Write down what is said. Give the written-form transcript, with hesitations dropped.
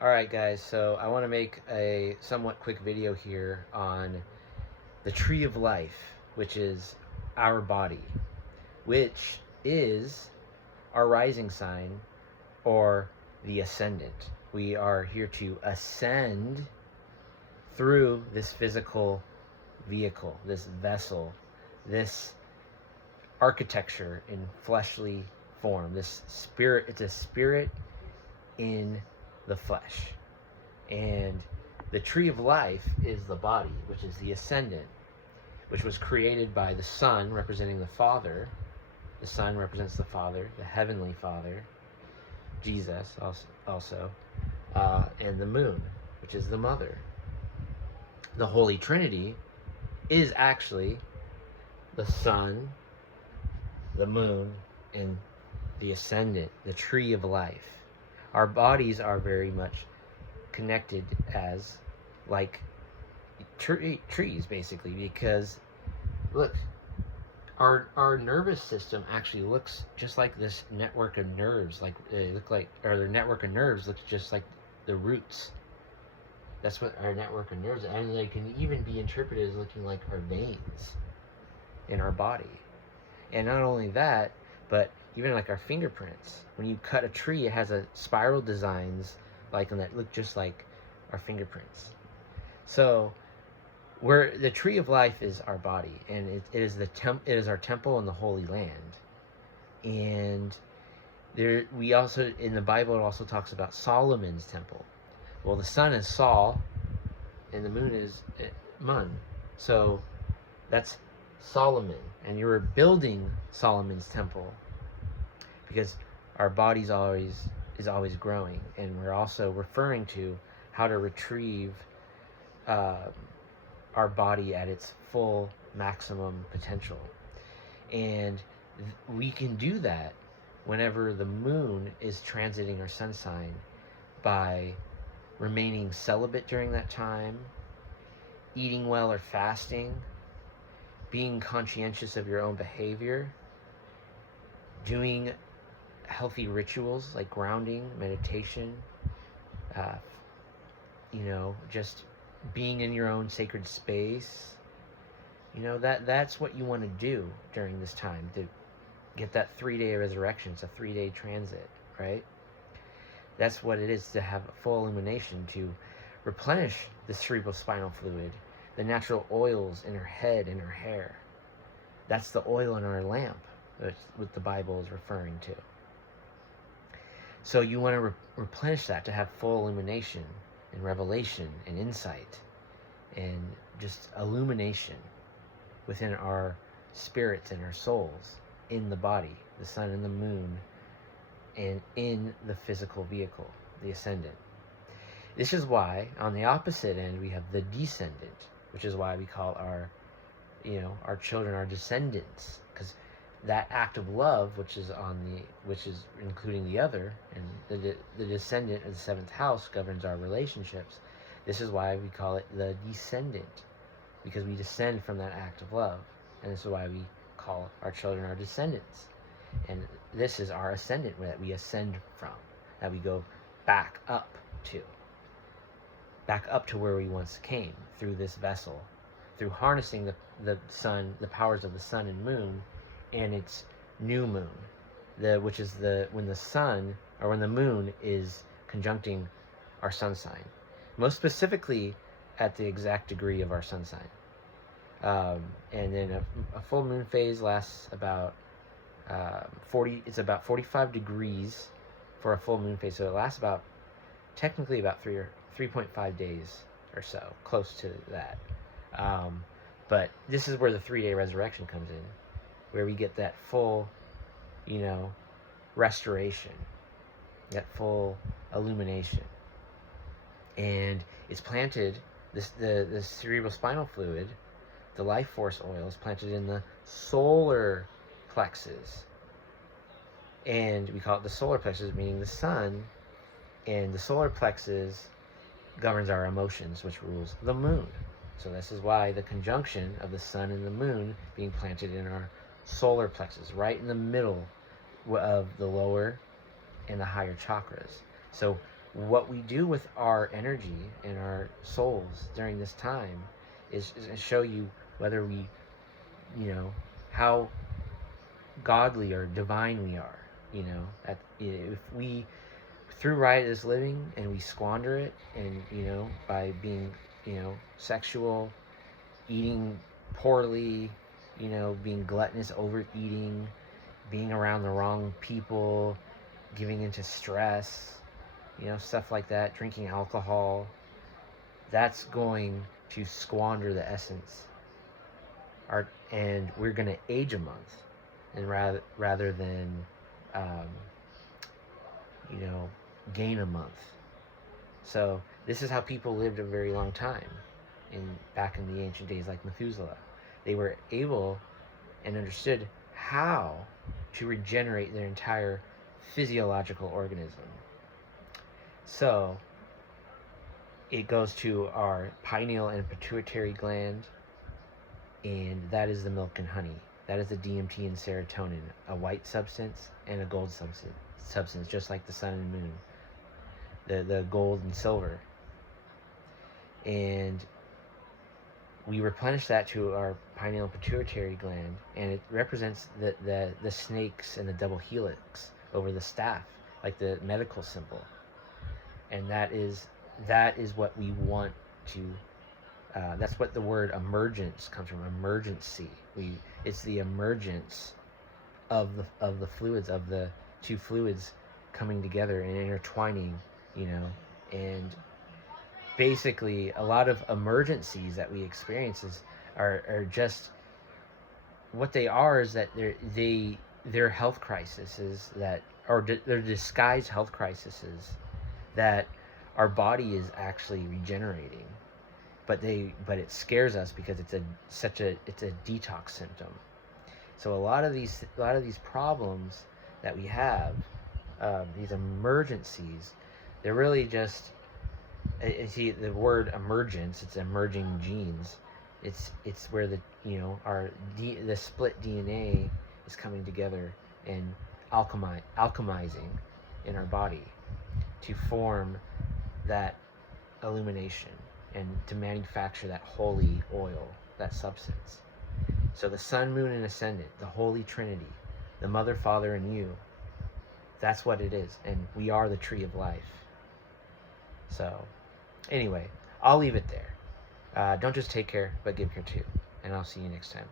Alright guys, so I want to make a somewhat quick video here on the tree of life, which is our body, which is our rising sign, or the ascendant. We are here to ascend through this physical vehicle, this vessel, this architecture in fleshly form, this spirit. It's a spirit in the flesh. And the tree of life is the body, which is the ascendant, which was created by the Son, representing the Father. The Son represents the Father, the Heavenly Father, Jesus also, and the moon, which is the Mother. The Holy Trinity is actually the Sun, the moon, and the ascendant, the tree of life. Our bodies are very much connected as like trees, basically, because look, our nervous system actually looks just like this network of nerves. Like they look like, or their network of nerves looks just like the roots. That's what our network of nerves, and they can even be interpreted as looking like our veins in our body. And not only that, but even like our fingerprints. When you cut a tree, it has a spiral designs like that look just like our fingerprints. So where the tree of life is our body, and it is our temple in the Holy Land. And there, we also, in the Bible, it also talks about Solomon's temple. Well, the sun is Sol, and the moon is Mun. So that's Solomon, and you were building Solomon's temple because our body's is always growing, and we're also referring to how to retrieve our body at its full maximum potential. And we can do that whenever the moon is transiting our sun sign, by remaining celibate during that time, eating well or fasting, being conscientious of your own behavior, doing healthy rituals like grounding, meditation, just being in your own sacred space. That's what you want to do during this time to get that 3-day resurrection. It's a 3-day transit, right? That's what it is, to have full illumination, to replenish the cerebrospinal fluid, the natural oils in her head and her hair. That's the oil in our lamp. That's what the Bible is referring to. So you want to replenish that, to have full illumination and revelation and insight and just illumination within our spirits and our souls, in the body, the sun and the moon, and in the physical vehicle, the ascendant. This is why on the opposite end we have the descendant, which is why we call our children our descendants, because that act of love, which is including the other, and the descendant of the seventh house governs our relationships. This is why we call it the descendant, because we descend from that act of love, and this is why we call our children our descendants. And this is our ascendant, that we ascend from, that we go back up to where we once came, through this vessel, through harnessing the sun, the powers of the sun and moon, and its new moon, which is when the sun, or when the moon is conjuncting our sun sign, most specifically at the exact degree of our sun sign. And then a full moon phase lasts about it's about 45 degrees for a full moon phase, so it lasts technically about 3.5 days or so, close to that. But this is where the 3-day resurrection comes in, where we get that full, restoration, that full illumination. And it's planted, the cerebrospinal fluid, the life force oil, is planted in the solar plexus. And we call it the solar plexus, meaning the sun, and the solar plexus governs our emotions, which rules the moon. So this is why the conjunction of the sun and the moon being planted in our solar plexus, right in the middle of the lower and the higher chakras. So what we do with our energy and our souls during this time is show you whether we, how godly or divine we are. If we, through riotous living, and we squander it, and by being, sexual, eating poorly, being gluttonous, overeating, being around the wrong people, giving into stress, stuff like that, drinking alcohol, that's going to squander the essence. And we're going to age a month, and rather than, um, gain a month. So this is how people lived a very long time back in the ancient days, like Methuselah. They were able and understood how to regenerate their entire physiological organism. So it goes to our pineal and pituitary gland, and that is the milk and honey. That is the DMT and serotonin, a white substance and a gold substance, just like the sun and moon, the gold and silver. And we replenish that to our pineal and pituitary gland, and it represents the snakes and the double helix over the staff, like the medical symbol. And that is what we want to. That's what the word emergence comes from. Emergency. It's the emergence of the fluids, of the two fluids coming together and intertwining, and basically a lot of emergencies that we experience are just what they are, is that they're health crises they're disguised health crises that our body is actually regenerating, but it scares us because it's a detox symptom. So a lot of these problems that we have, these emergencies, they're really just, see, the word emergence, it's emerging genes. It's where the split DNA is coming together and alchemizing in our body to form that illumination and to manufacture that holy oil, that substance. So the sun, moon, and ascendant, the Holy Trinity, the Mother, Father, and you, that's what it is. And we are the tree of life. So anyway, I'll leave it there. Don't just take care, but give care too. And I'll see you next time.